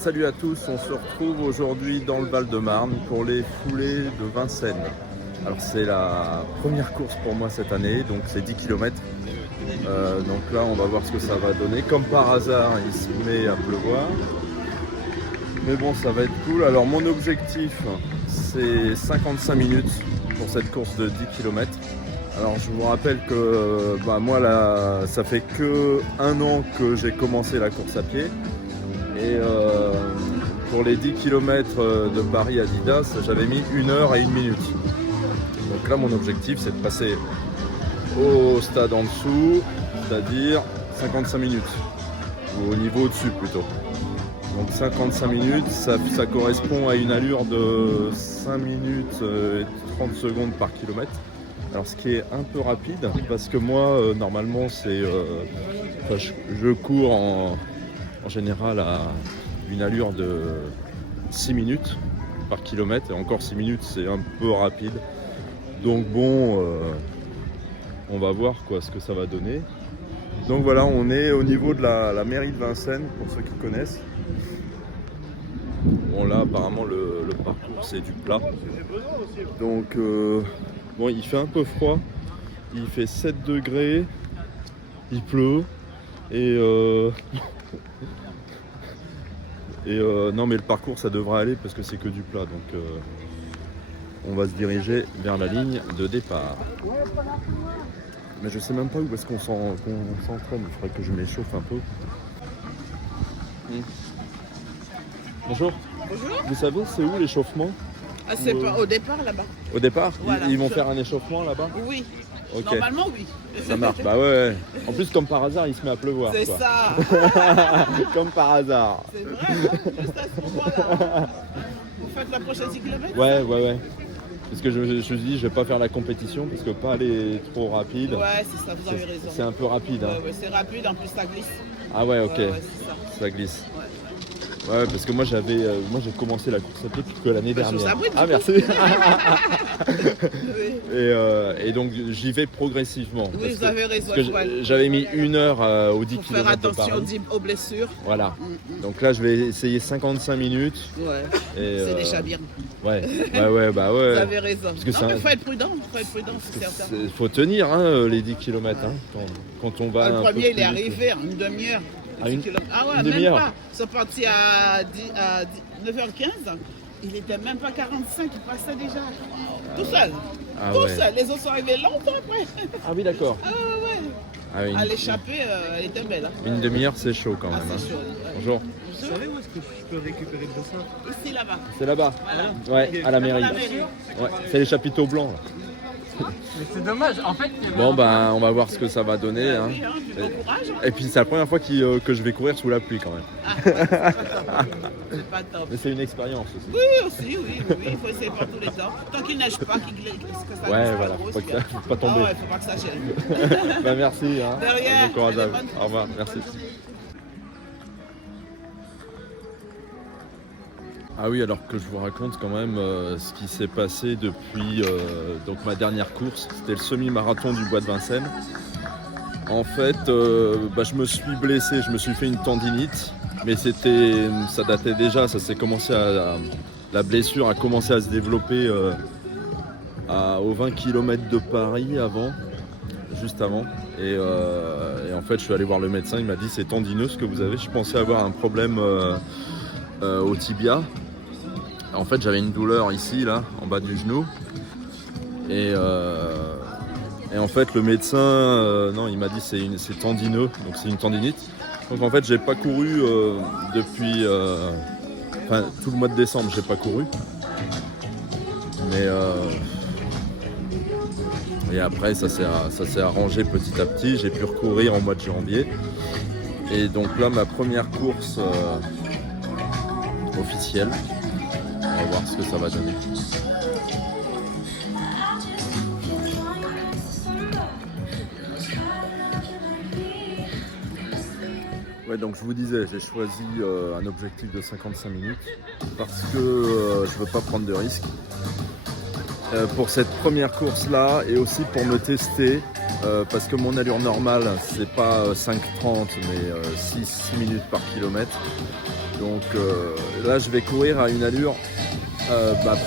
Salut à tous, on se retrouve aujourd'hui dans le Val-de-Marne pour les foulées de Vincennes. Alors c'est la première course pour moi cette année, donc c'est 10 km. Donc là on va voir ce que ça va donner. Comme par hasard il se met à pleuvoir. Mais bon ça va être cool. Alors mon objectif c'est 55 minutes pour cette course de 10 km. Alors je vous rappelle que moi là, ça fait que 1 an que j'ai commencé la course à pied. Et pour les 10 km de Paris à Adidas, j'avais mis 1 heure et 1 minute. Donc là mon objectif c'est de passer au stade en dessous, c'est-à-dire 55 minutes. Ou au niveau au-dessus plutôt. Donc 55 minutes, ça correspond à une allure de 5 minutes et 30 secondes par kilomètre. Alors ce qui est un peu rapide, parce que moi normalement c'est, je cours en général à une allure de 6 minutes par kilomètre. Et encore 6 minutes c'est un peu rapide. Donc bon, on va voir ce que ça va donner. Donc voilà, on est au niveau de la mairie de Vincennes, pour ceux qui connaissent. Bon là apparemment le parcours c'est du plat. Donc bon, il fait un peu froid, il fait 7 degrés, il pleut et non mais le parcours ça devrait aller parce que c'est que du plat, donc on va se diriger vers la ligne de départ. Mais je sais même pas où est-ce qu'on s'entraîne, il faudrait que je m'échauffe un peu. Bonjour. Bonjour. Vous savez c'est où l'échauffement? Ah, c'est pas au départ là-bas. Au départ, Voilà. Ils vont faire un échauffement là-bas? Oui. Ok. Normalement, oui. Ça marche, bah ouais. En plus, comme par hasard, il se met à pleuvoir. C'est quoi. ça. Comme par hasard. C'est vrai, hein, juste à ce moment-là. Vous faites la prochaine 10 km? Ouais. Parce que je me dis, je vais pas faire la compétition parce que pas aller trop rapide. Ouais, c'est ça, vous avez raison. C'est un peu rapide. Hein. Ouais, c'est rapide, en plus ça glisse. Ah ouais, ok. Ouais, c'est ça. Ça glisse. Ouais. Ouais, parce que moi j'ai commencé la course à pied que l'année Bah, dernière. je vous abonne, Ah du merci. Oui. Et donc j'y vais progressivement. Oui, vous avez raison. Parce que j'avais mis 1 heure aux 10 Faut km faire de attention Paris. aux blessures. Voilà. Donc là je vais essayer 55 minutes. Ouais. Et, C'est déjà bien. Ouais, bah Vous ouais. avez raison. Parce que Non, mais faut être prudent, c'est certain. Il faut tenir les 10 km quand on va. Le un peu premier, il plus est vite. arrivé en une demi-heure. Ah, une Ah ouais, demi-heure. même pas. Ils sont partis à 9h15. Il était même pas 45, il passait déjà. Tout seul. Ah Tout ouais. seul. Les autres sont arrivés longtemps après. Ah oui, d'accord. Ah ouais. Ah, À l'échappée, elle était belle. Hein. une demi-heure, c'est chaud quand même. Ah, c'est hein. chaud. Ouais. Bonjour. Vous savez où est-ce que je peux récupérer le dessin? Ici, là-bas. C'est là-bas. Voilà. Ouais, à la mairie. À la mairie. Ouais, c'est les chapiteaux blancs. Là. Mais c'est dommage, en fait. Bon, bah, on va voir ce que ça va donner. Hein. Oui, hein, puis bon courage. Hein. Et puis, c'est la première fois que je vais courir sous la pluie quand même. Ah, c'est pas top. Mais c'est une expérience aussi. Oui, aussi, oui. Il faut essayer par tous les temps. Tant qu'il neige pas, qu'il glisse, que ça glisse Ouais, pas voilà, trop, faut c'est bien. pas tomber. Ah ouais, faut pas que ça gêne. Bah, merci. Hein. De rien. Bon courage à vous. Bonne- Au revoir, merci. Ah oui, alors que je vous raconte quand même ce qui s'est passé depuis donc ma dernière course, c'était le semi-marathon du Bois de Vincennes. En fait, je me suis blessé, je me suis fait une tendinite, mais ça datait déjà, la blessure a commencé à se développer aux 20 km de Paris juste avant. Et en fait, je suis allé voir le médecin, il m'a dit c'est tendineux ce que vous avez. Je pensais avoir un problème au tibia. En fait, j'avais une douleur ici, là, en bas du genou. Et en fait, le médecin, non, il m'a dit c'est tendineux, donc c'est une tendinite. Donc en fait, j'ai pas couru depuis tout le mois de décembre, j'ai pas couru. Mais et après, ça s'est arrangé petit à petit. J'ai pu recourir en mois de janvier. Et donc là, ma première course officielle. On va voir ce que ça va donner. Ouais, donc je vous disais, j'ai choisi un objectif de 55 minutes parce que je veux pas prendre de risques. Pour cette première course là et aussi pour me tester parce que mon allure normale c'est pas 5,30 mais 6 minutes par kilomètre. Donc là, je vais courir à une allure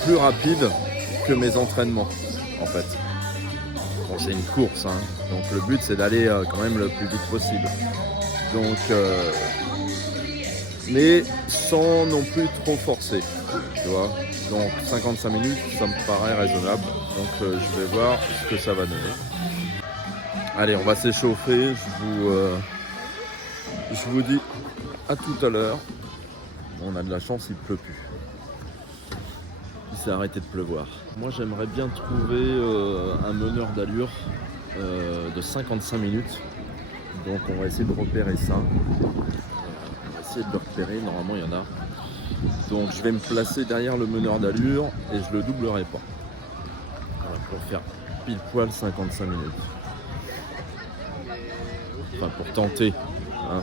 plus rapide que mes entraînements, en fait. Bon, c'est une course, hein. Donc le but, c'est d'aller quand même le plus vite possible. Donc, mais sans non plus trop forcer, tu vois. Donc 55 minutes, ça me paraît raisonnable. Donc je vais voir ce que ça va donner. Allez, on va s'échauffer. Je vous dis à tout à l'heure. On a de la chance, il ne pleut plus. Il s'est arrêté de pleuvoir. Moi, j'aimerais bien trouver un meneur d'allure de 55 minutes. Donc on va essayer de repérer ça. On va essayer de le repérer. Normalement, il y en a. Donc je vais me placer derrière le meneur d'allure et je le doublerai pas. Voilà, pour faire pile poil 55 minutes. Enfin, pour tenter. Hein.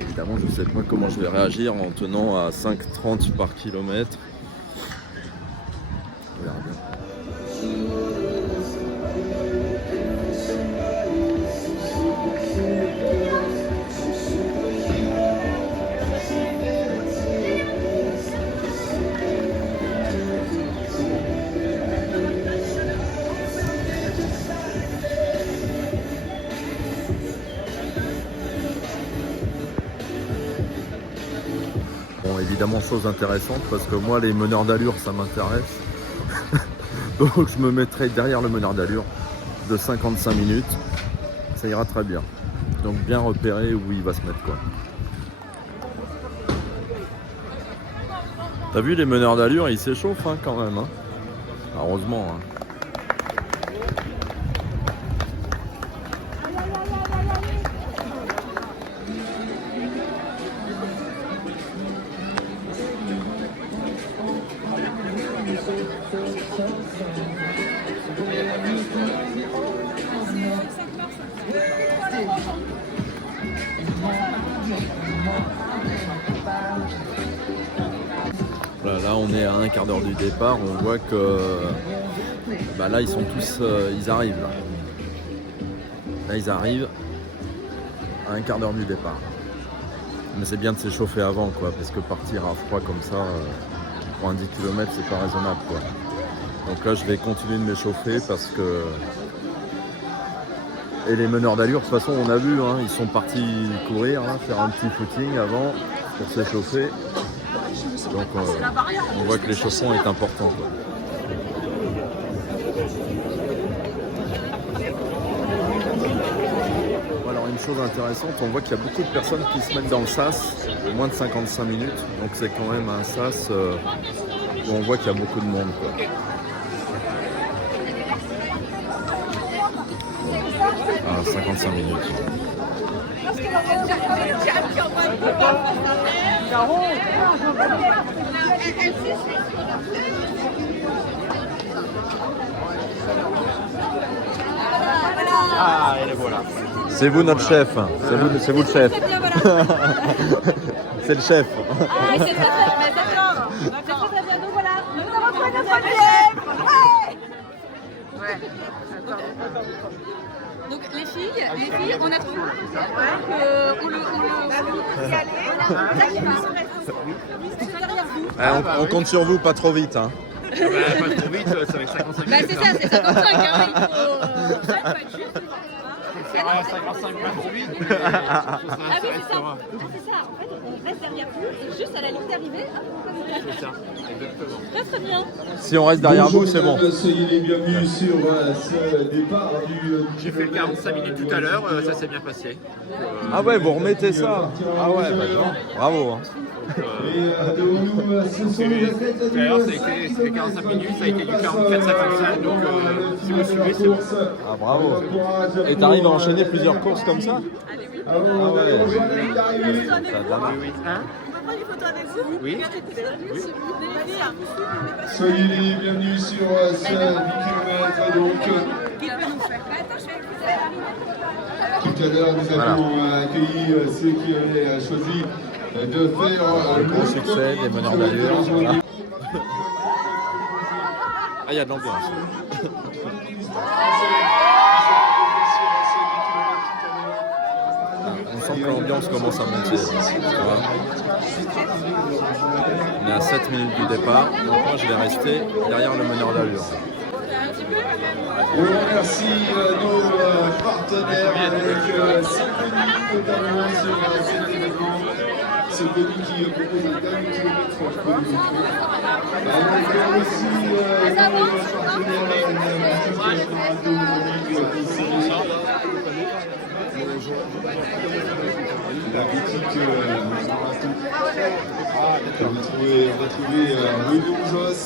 Évidemment, je ne sais pas comment je vais réagir en tenant à 5,30 par kilomètre. On verra bien. Bon, évidemment, chose intéressante parce que moi, les meneurs d'allure, ça m'intéresse. Donc, je me mettrai derrière le meneur d'allure de 55 minutes. Ça ira très bien. Donc, bien repérer où il va se mettre, quoi. T'as vu, les meneurs d'allure, ils s'échauffent hein, quand même. Hein. Heureusement. Hein. Là, on est à un quart d'heure du départ. On voit que là, ils sont tous, ils arrivent. Là, ils arrivent à un quart d'heure du départ. Mais c'est bien de s'échauffer avant, quoi, parce que partir à froid comme ça pour un 10 km, c'est pas raisonnable, quoi. Donc là, je vais continuer de m'échauffer parce que. Et les meneurs d'allure, de toute façon, on a vu, hein, ils sont partis courir, hein, faire un petit footing avant pour s'échauffer. Donc on voit que l'échauffement est important, quoi. Alors une chose intéressante, on voit qu'il y a beaucoup de personnes qui se mettent dans le sas, moins de 55 minutes. Donc c'est quand même un sas où on voit qu'il y a beaucoup de monde, quoi. Ah, 55 minutes. Ah, et les voilà. C'est vous notre chef. C'est vous le chef. C'est le chef. Ah, c'est très bien, mais d'accord. C'est très bien, donc voilà. Nous avons trouvé notre chef. Ouais. Donc les filles, on a trouvé On compte sur vous, pas trop vite. Hein. Pas trop vite, c'est avec 55 Bah minutes. c'est ça, c'est 55, hein. Il faut pas être juste. Faire un 55 pas trop vite. Ah oui, c'est ça. Ah, c'est ça. En fait, on reste derrière vous et juste à la ligne d'arrivée. C'est ça, exactement. Très très bien. Si on reste derrière vous, c'est bon. Soyez les bienvenus sur ce départ du. J'ai fait le 45 minutes tout à l'heure, ça s'est bien passé. Ah ouais, vous remettez ça. Ah ouais, bah, bravo. Hein. Et devant nous, ce sont les athlètes Tout à l'heure, c'était 45 minutes, ça a été du 44-55, donc si vous suivez, c'est bon. Ah bravo. Et t'arrives à enchaîner plusieurs courses comme ça? Ah ouais. Ça donne. Oui, hein? Oui. Soyez les bienvenus sur ce 10 km. Donc, tout à l'heure, nous avons accueilli ceux qui avaient choisi de faire le gros succès des meneurs d'allure. Voilà. Ah, il y a de l'ambiance. On sent l'ambiance commence à monter. Voilà. On est à 7 minutes du départ, donc moi je vais rester derrière le meneur d'allure. On remercie nos partenaires avec Symphony notamment sur cet événement. Symphony qui propose un dernier kilomètre entre nous. On aussi nos partenaires la boutique on va trouver rue de Jos.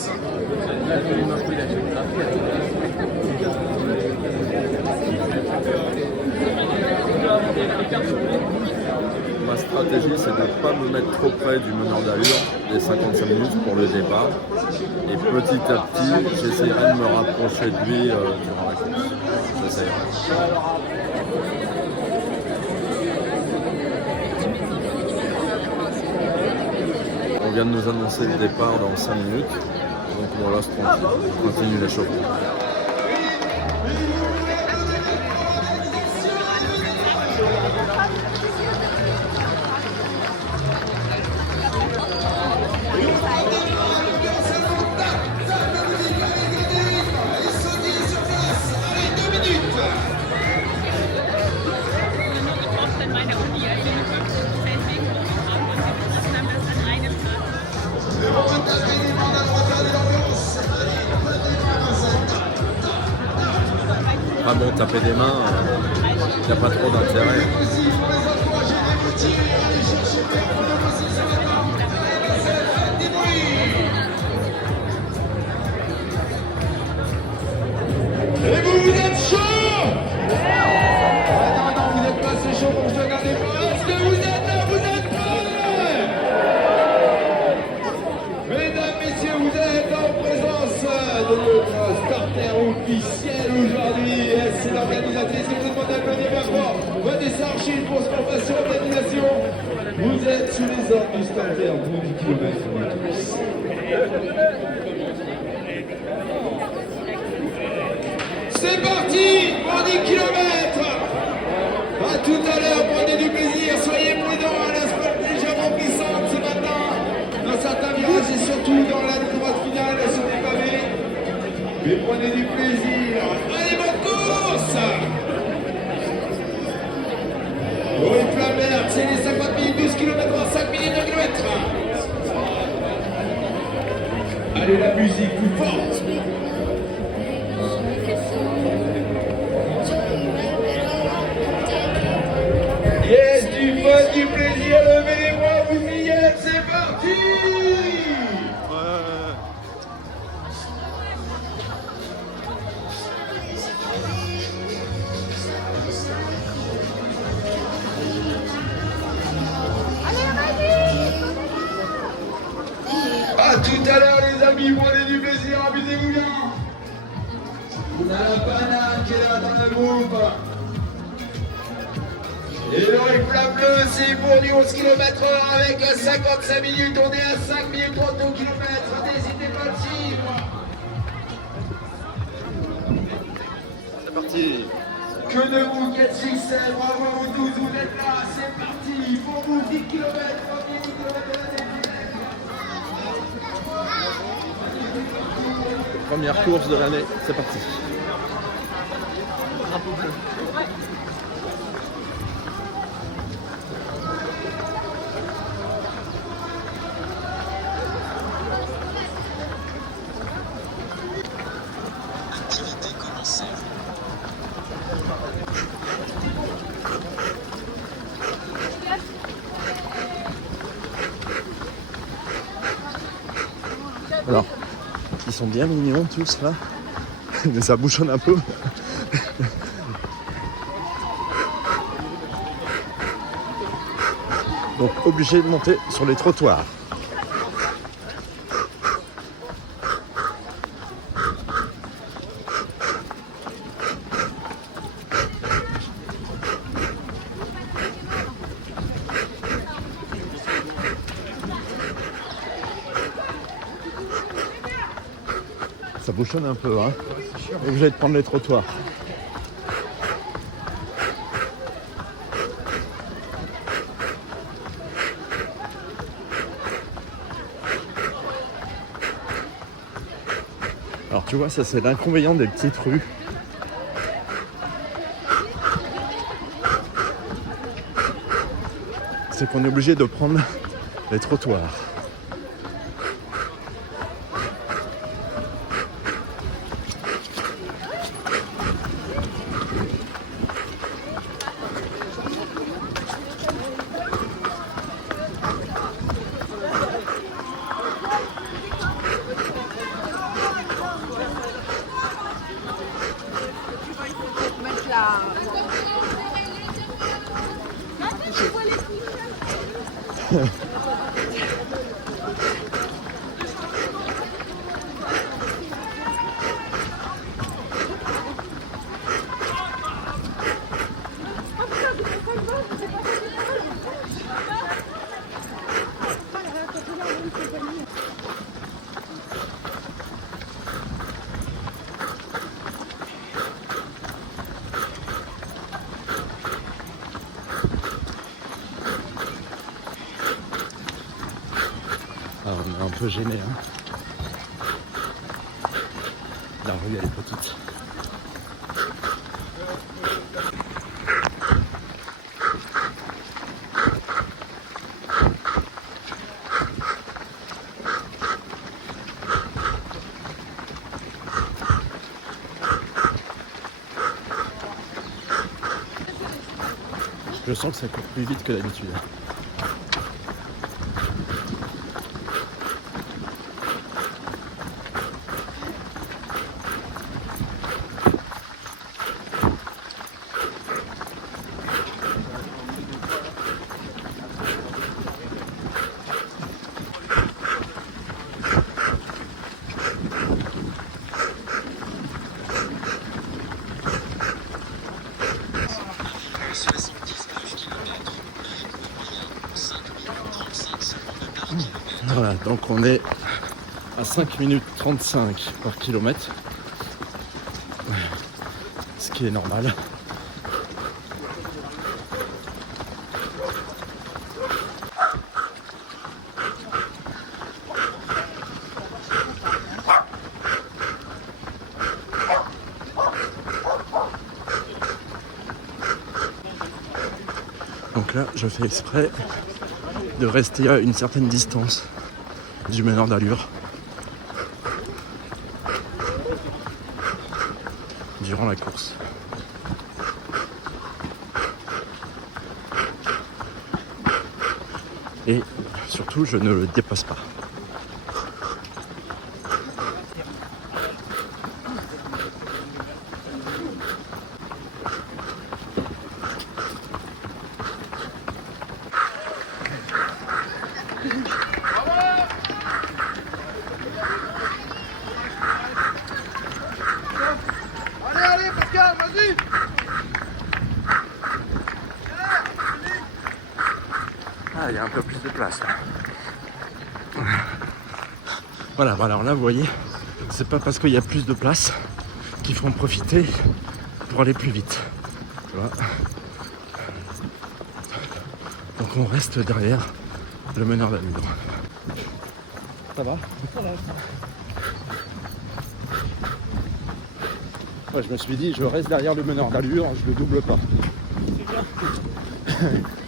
Ma stratégie, c'est de ne pas me mettre trop près du meneur d'allure des 55 minutes pour le départ. Et petit à petit, j'essaierai de me rapprocher de lui durant la course. J'essaierai. On vient de nous annoncer le départ dans 5 minutes. Donc on reste tranquille. On continue l'échauffement. Ah bon, taper des mains, il n'y a pas trop d'intérêt. Et vous êtes chaud? Ah non, vous n'êtes pas assez chaud pour que je regarde pas. Est-ce que vous êtes là? Vous êtes prêts? Mesdames, messieurs, vous êtes en présence de notre starter officiel aujourd'hui. C'est l'organisatrice qui vous demande d'applaudir bien fort. Vanessa Archil pour cette formation d'organisation. Vous êtes sous les ordres du starter pour 10 km. C'est parti pour 10 km. A tout à l'heure, prenez du plaisir, soyez prudents, l'asphalte déjà remplissante ce matin. Dans certains virages et surtout dans la ligne droite finale sur les pavés. Mais prenez du plaisir. Allez, bonne course. Oui, Flaubert, c'est les 50 minutes, 12 km en 5 minutes de kilomètre. Allez, la musique plus forte. Yes, du fun, du plaisir, levez les bras, vous y êtes, c'est parti. A tout à l'heure les amis, prenez du plaisir, amusez-vous bien. On a la banane qui est là dans le groupe. Et le flamme bleu, c'est pour du 11 km/h avec 55 minutes. On est à 5 minutes 32 km. N'hésitez pas à le suivre. C'est parti. Que de vous, quel succès. Bravo à vous tous, vous êtes là. C'est parti pour vous, 10 km. 10 km. Première course de l'année, c'est parti. Alors, ils sont bien mignons tous là, mais ça bouchonne un peu. Donc obligé de monter sur les trottoirs. Ça bouchonne un peu, hein. Obligé de prendre les trottoirs. Alors tu vois, ça c'est l'inconvénient des petites rues. C'est qu'on est obligé de prendre les trottoirs. Ah, on est un peu gêné, hein. La rue elle est petite. Je sens que ça court plus vite que d'habitude. Voilà, donc on est à 5 minutes 35 par kilomètre, ce qui est normal. Donc là, je fais exprès de rester à une certaine distance du meneur d'allure durant la course. Et surtout, je ne le dépasse pas. Allez, Pascal, vas-y. Ah, il y a un peu plus de place là. Voilà, alors là vous voyez, c'est pas parce qu'il y a plus de place qu'il faut en profiter pour aller plus vite. Tu vois. Donc on reste derrière le meneur d'allure. Ça va ? Ouais, je me suis dit, je reste derrière le meneur d'allure, je le double pas.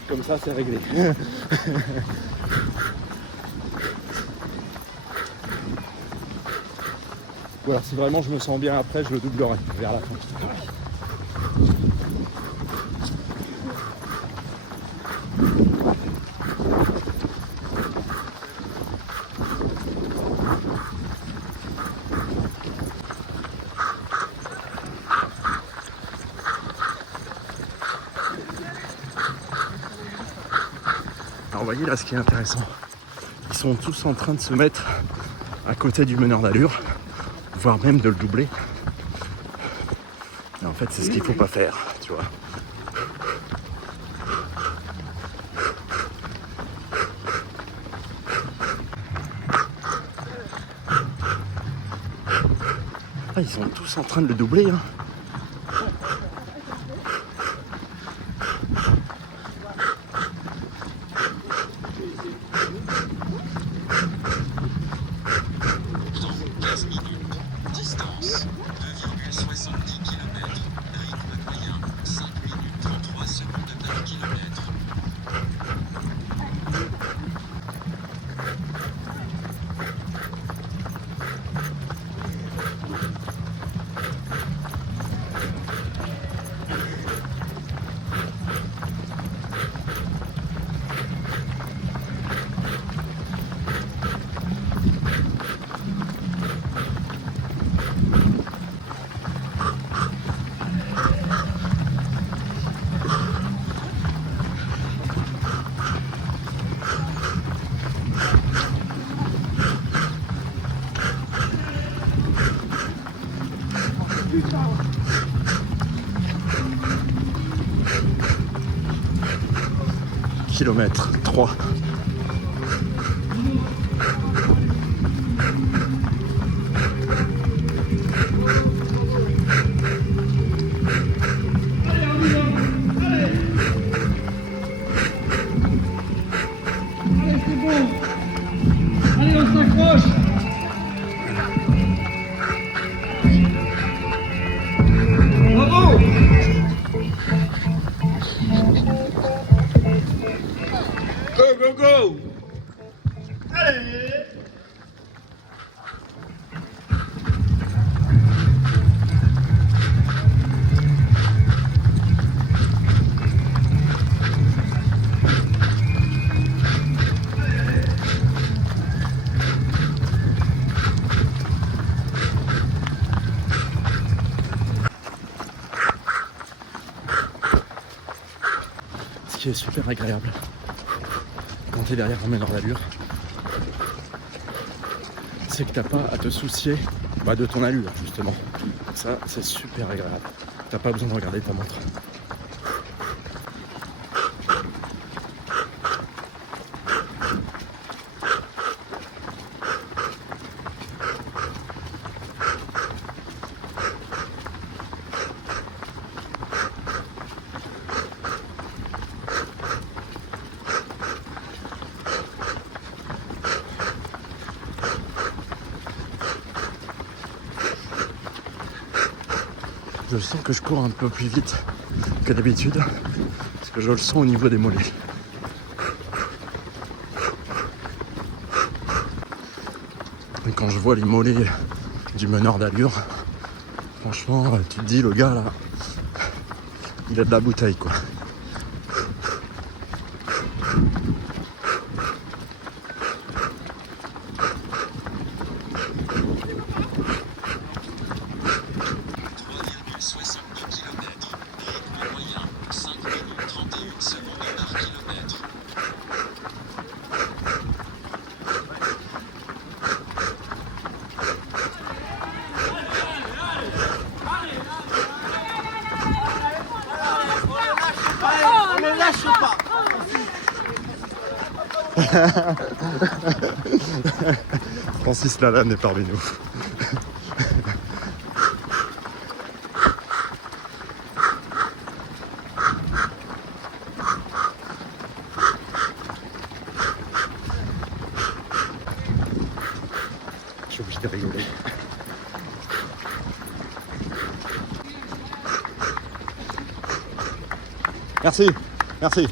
Comme ça, c'est réglé. Ou alors, si vraiment je me sens bien après, je le doublerai vers la fin. Alors, vous voyez là ce qui est intéressant. Ils sont tous en train de se mettre à côté du meneur d'allure, voire même de le doubler. Et en fait, c'est ce qu'il faut pas faire, tu vois. Ah, ils sont tous en train de le doubler, hein. km 3. Allez, on s'accroche. Bravo. Go, go, go. Allez. Ce qui est super agréable quand tu es derrière un meneur d'allure, c'est que t'as pas à te soucier de ton allure justement. Ça c'est super agréable. T'as pas besoin de regarder ta montre. Je sens que je cours un peu plus vite que d'habitude, parce que je le sens au niveau des mollets. Et quand je vois les mollets du meneur d'allure, franchement, tu te dis, le gars là, il a de la bouteille quoi. Francis Lalanne est parmi nous. Je suis obligé de rigoler. Merci, merci.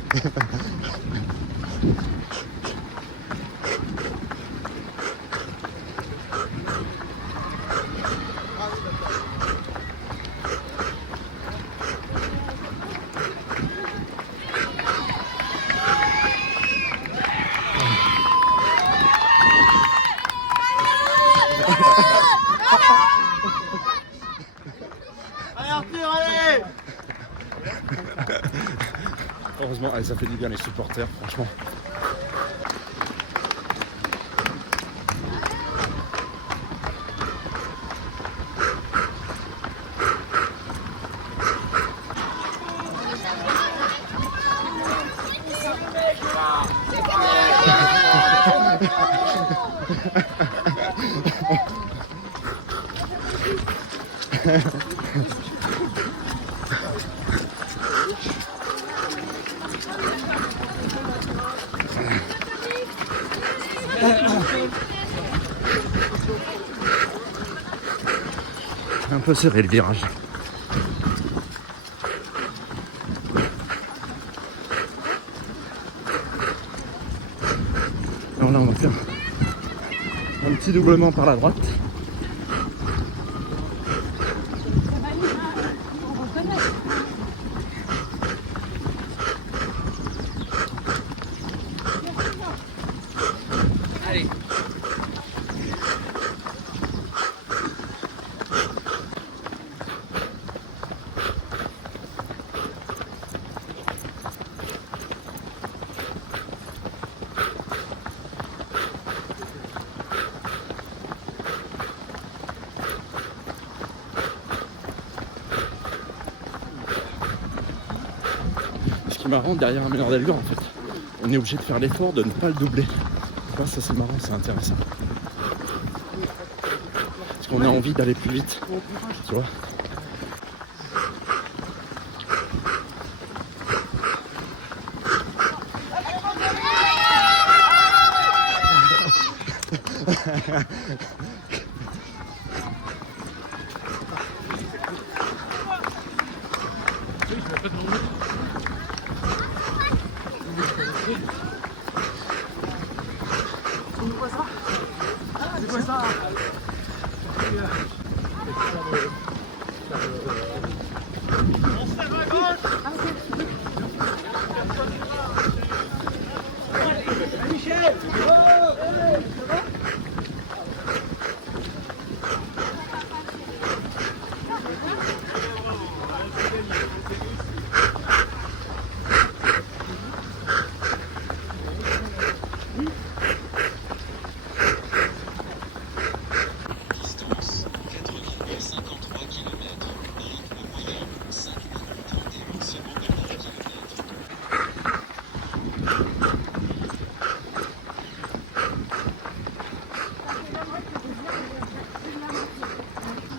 Heureusement, ça fait du bien les supporters, franchement. Un peu serré le virage. Alors là on va faire un petit doublement par la droite. Ce qui est marrant, derrière un meneur d'allure, en fait, on on est obligé de faire l'effort de ne pas le doubler. Enfin, ça c'est marrant, c'est intéressant. Parce qu'on a envie d'aller plus vite, tu vois.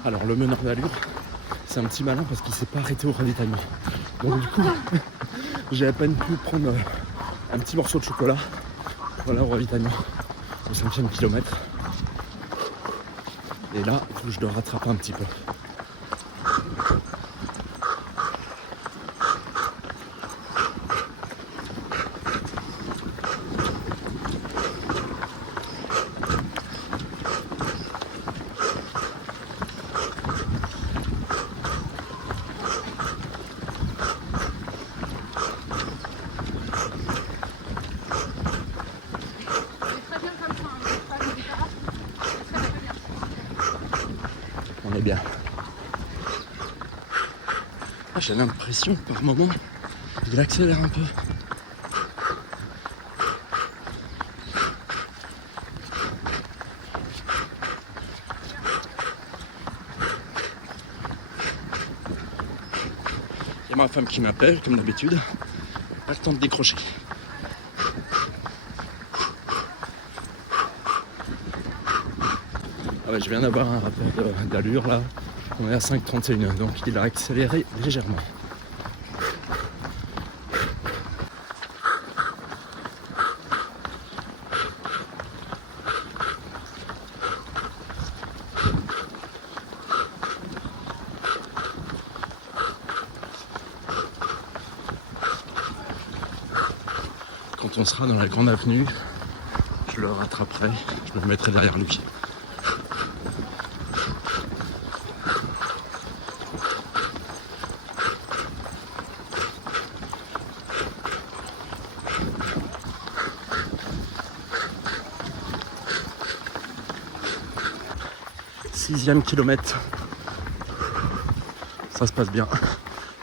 Alors le meneur d'allure, c'est un petit malin parce qu'il s'est pas arrêté au ravitaillement. Donc du coup, j'ai à peine pu prendre un petit morceau de chocolat, voilà, au ravitaillement, au 5e kilomètre. Et là, il faut que je le rattrape un petit peu. On est bien. Ah, j'ai l'impression que par moment, il accélère un peu. Il y a ma femme qui m'appelle, comme d'habitude. Pas le temps de décrocher. Ah ouais, je viens d'avoir un rapport d'allure là. On est à 5,31, donc il a accéléré légèrement. Quand on sera dans la grande avenue, je le rattraperai, je me mettrai derrière lui. Sixième kilomètre, ça se passe bien,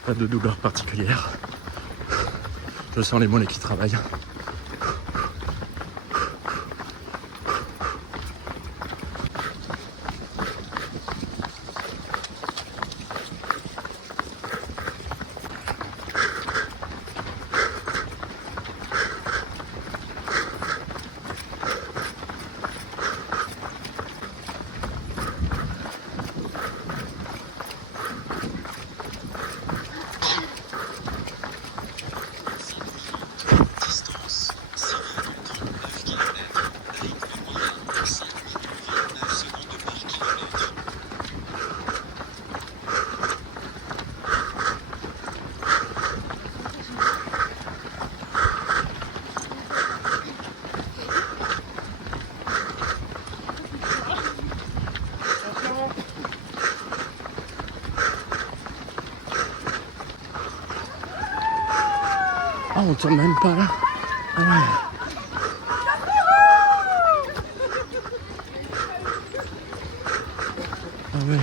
pas de douleur particulière, je sens les mollets qui travaillent. Ah, on tourne même pas là. Ah ouais. Ah ouais.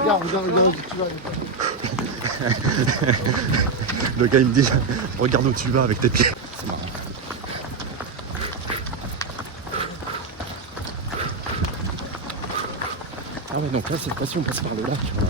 Regarde, tu vas. Le gars il me dit regarde où tu vas avec tes pieds. C'est marrant. Ah ouais, donc là, cette fois-ci, on passe par le lac. Voilà.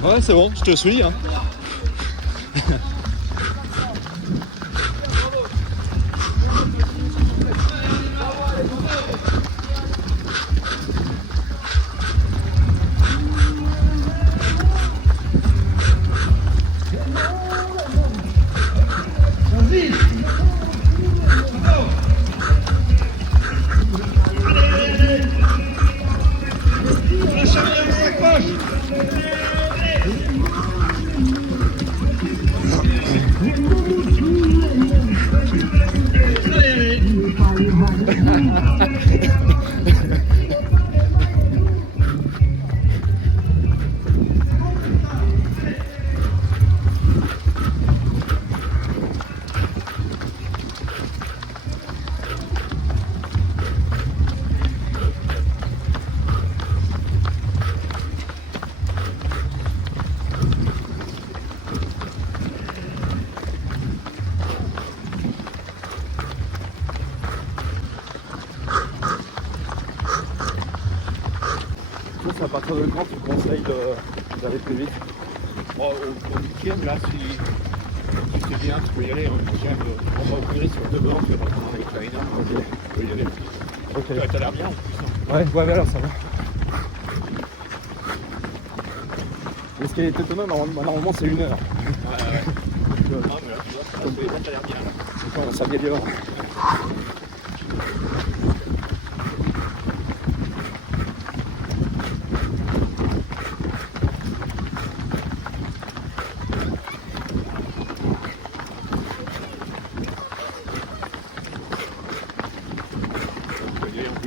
Ouais, c'est bon, je te suis. Hein. C'est à partir de quand tu conseilles d'aller plus vite? Bon, au week-end, là, si c'est bien, tu peux y aller. On va ouvrir sur deux bancs, tu vas prendre avec la Hénin. Tu peux y aller. Ok. T'as l'air bien en plus. Hein. Ouais, alors ça va. Mais ce qui est étonnant, normalement c'est 1 heure. Non, mais là, tu vois, t'as l'air bien. Là. Attends, ça vient bien.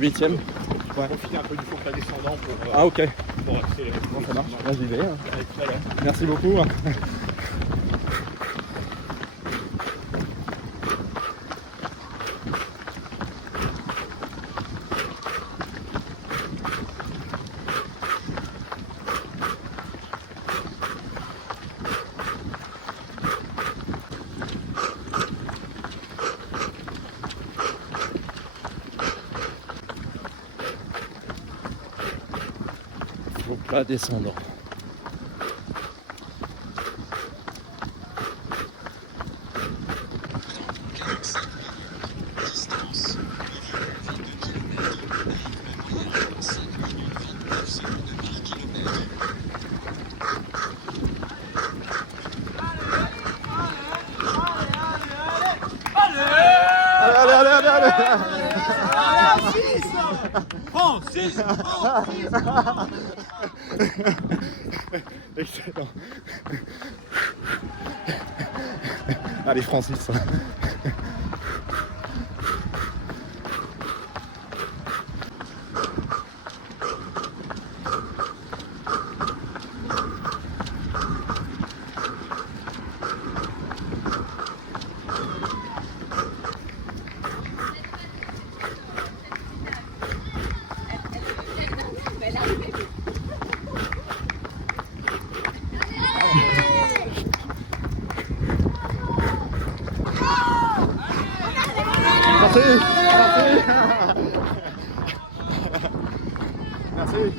8e. Ouais. Profiter un peu du faux plat descendant pour, Ah ok, pour accélérer. bon, ça marche, là j'y vais. Hein. Allez, tout à l'heure. Merci beaucoup. Faut pas descendre. Excellent. Allez Francis. Merci.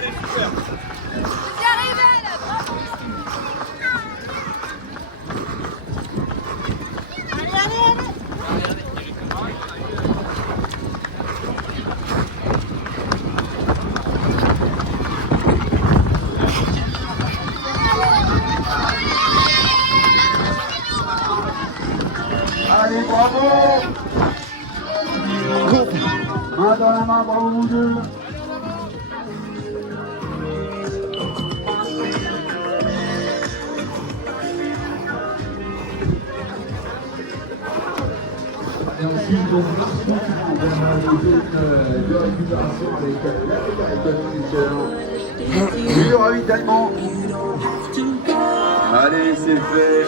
J'y arrivais là, bravo. Allez, bravo! Main dans la main, bravo vous deux! Et ensuite, donc, de récupération avec la du ravitaillement. Allez, c'est fait.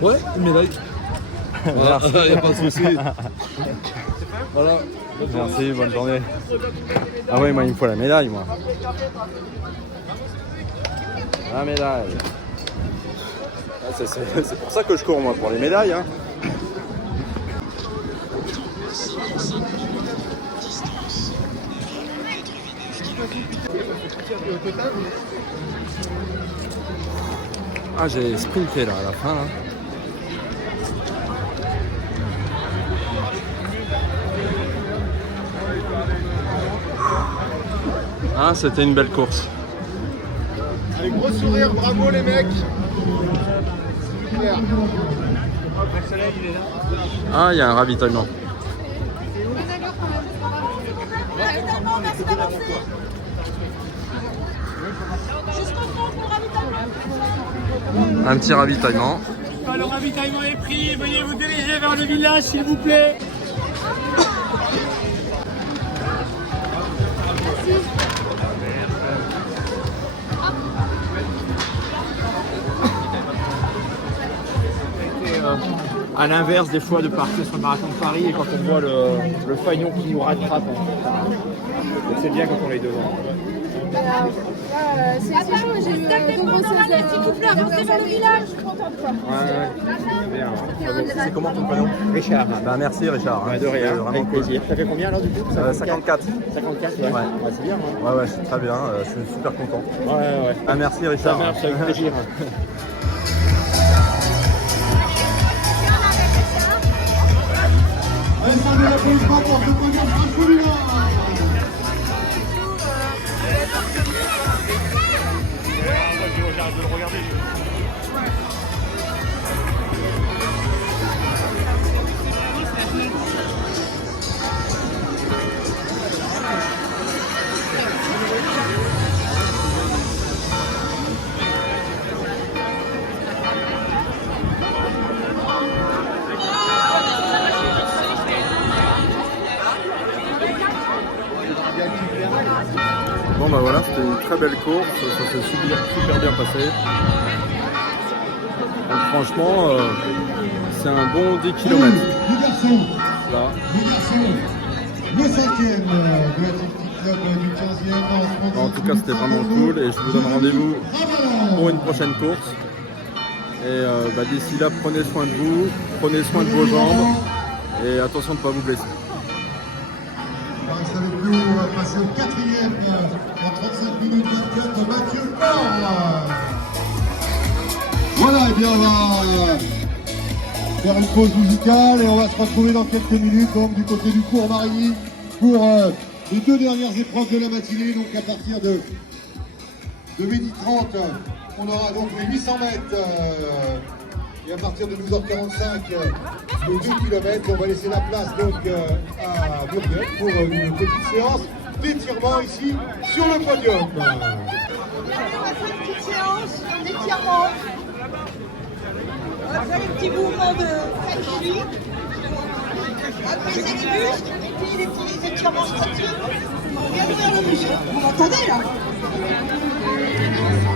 Ouais, une médaille. Merci. Y a pas de souci. Voilà. Merci, bonne journée. Ah ouais, moi il me faut la médaille, moi. La médaille. Ah, c'est pour ça que je cours, moi, pour les médailles. Hein. Ah, j'ai sprinté là à la fin. Là. Ah, c'était une belle course. Allez, gros sourire, bravo les mecs. Super. Ah, il y a un ravitaillement. Ravitaillement, merci d'avancer. Jusqu'au fond pour le ravitaillement. Un petit ravitaillement. Le ravitaillement est pris, veuillez vous diriger vers le village s'il vous plaît. À l'inverse des fois de partir sur le marathon de Paris et quand on voit le fagnon qui nous rattrape, c'est bien quand on est devant. C'est chaud, j'ai eu de grosses avancez vers le village. Je suis contente quoi. C'est comment ton prénom? Richard. Bah, merci Richard. Ouais, de rien, Vraiment avec cool. plaisir. Ça fait combien alors du coup? 54. 54, ouais. Ouais. Ouais, c'est bien. Ouais, Ouais, je suis très bien. Je suis super content. ouais. Ah, merci Ça Richard. marche avec plaisir. Descendez l'applaudissement pour ce podium masculin. Bon bah voilà, c'était une très belle course, ça s'est super bien passé. Donc, franchement, c'est un bon 10 km. Les garçons, Là. le 5e de l'Athletic Club du 15e. En tout cas, c'était vraiment cool et je vous donne rendez-vous pour une prochaine course. Et d'ici là, prenez soin de vous, prenez soin de vos jambes et attention de ne pas vous blesser. On reste avec nous, on va passer au 4e en 35 minutes 24, Mathieu Faure. Voilà, et bien on va faire une pause musicale et on va se retrouver dans quelques minutes donc du côté du cours Marigny pour les deux dernières épreuves de la matinée. Donc à partir de midi 30, on aura donc les 800 mètres et à partir de 12h45, les 2 km. On va laisser la place donc à Muriel pour une petite séance d'étirement ici sur le podium. On va faire une petite séance d'étirement. On va faire les petits mouvements de tai chi. On va briser les muscles et puis les petits étirements stretching pour bien ouvrir le muscle. Vous m'entendez là?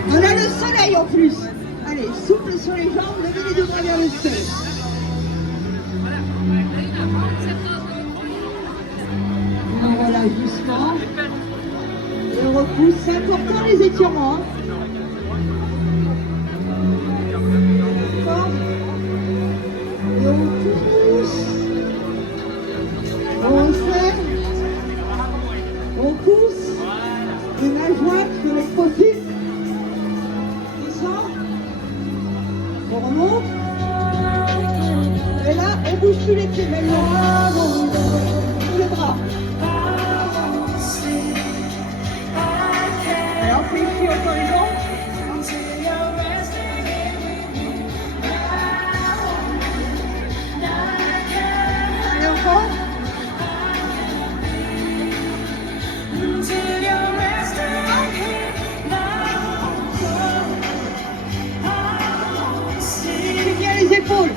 On a le soleil en plus. Allez, souple sur les jambes, levez les deux bras vers le ciel. Voilà, doucement. Et on repousse, c'est important les étirements. Hein. D'accord. Et on pousse. On serre. On pousse. Et la jointe sur les profils. Descend. On remonte. Et là, on bouge plus les pieds maintenant. On bouge les bras. Et on fait ici encore les jambes. Et encore. C'est bien les épaules.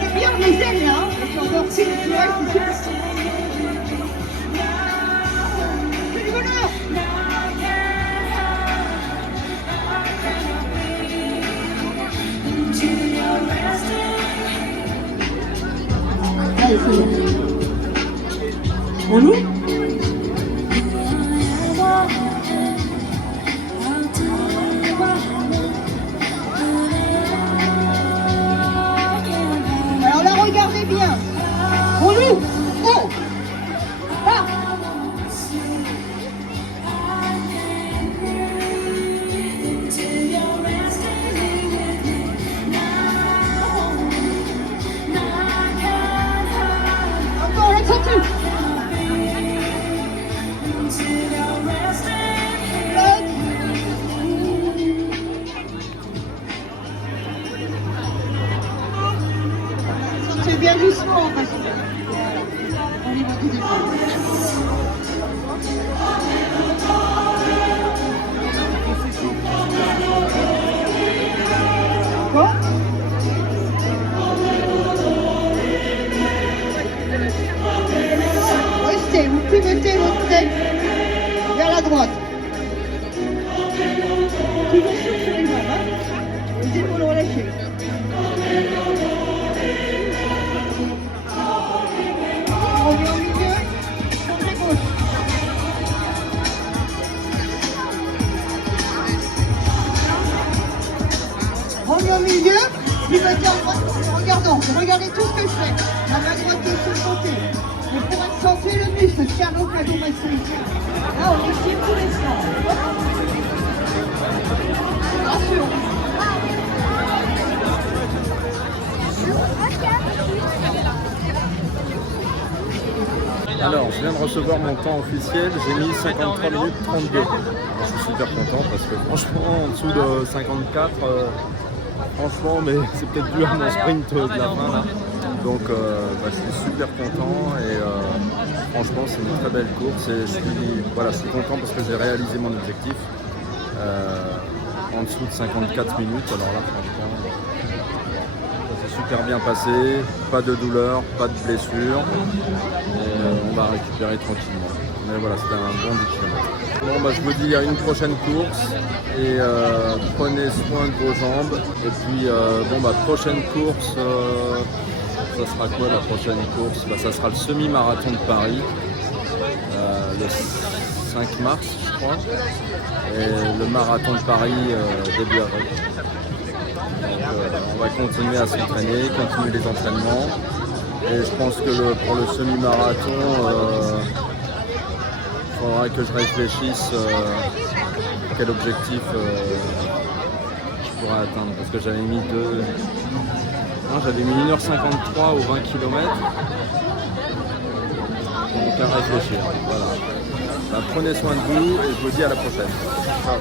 C'est bien les ailes, hein. Et puis encore plus, tu vois, c'est super. C'est du bonheur. Allez, c'est bon. On loue. Alors là, regardez bien. On loue. Oh. Ah. Encore, on accentue. C'est bien doucement parce que au niveau du début. Bon. Restez, vous pivotez votre tête vers la droite. Toujours sur les jambes, hein. Les épaules relâchées. On revient au milieu, contre les gauches. Revient au milieu, pivotez en droite, regardez tout ce que je fais. La main droite qui est sur le côté. Mais pour accentuer le muscle, sternocleidomastoïdien. Là, on étire tous les flancs. Attention. Alors, je viens de recevoir mon temps officiel, j'ai mis 53 minutes 32. Je suis super content parce que franchement, en dessous de 54, franchement, mais c'est peut-être dû à mon sprint de la fin là. Donc, je suis super content et franchement, c'est une très belle course et je suis content parce que j'ai réalisé mon objectif en dessous de 54 minutes. Alors là, franchement, ça s'est super bien passé, pas de douleur, pas de blessure. On va récupérer tranquillement. Mais voilà, c'était un bon 10 km. Bon, je vous dis à une prochaine course et prenez soin de vos jambes. Et puis, prochaine course, ça sera quoi la prochaine course? Ça sera le semi-marathon de Paris, le 5 mars, je crois, et le marathon de Paris début avril. Donc, on va continuer à s'entraîner, continuer les entraînements. Et je pense que pour le semi-marathon, il faudra que je réfléchisse quel objectif je pourrais atteindre. Parce que j'avais mis 1h53 aux 20 km. Donc à réfléchir. Voilà. Prenez soin de vous et je vous dis à la prochaine. Ciao.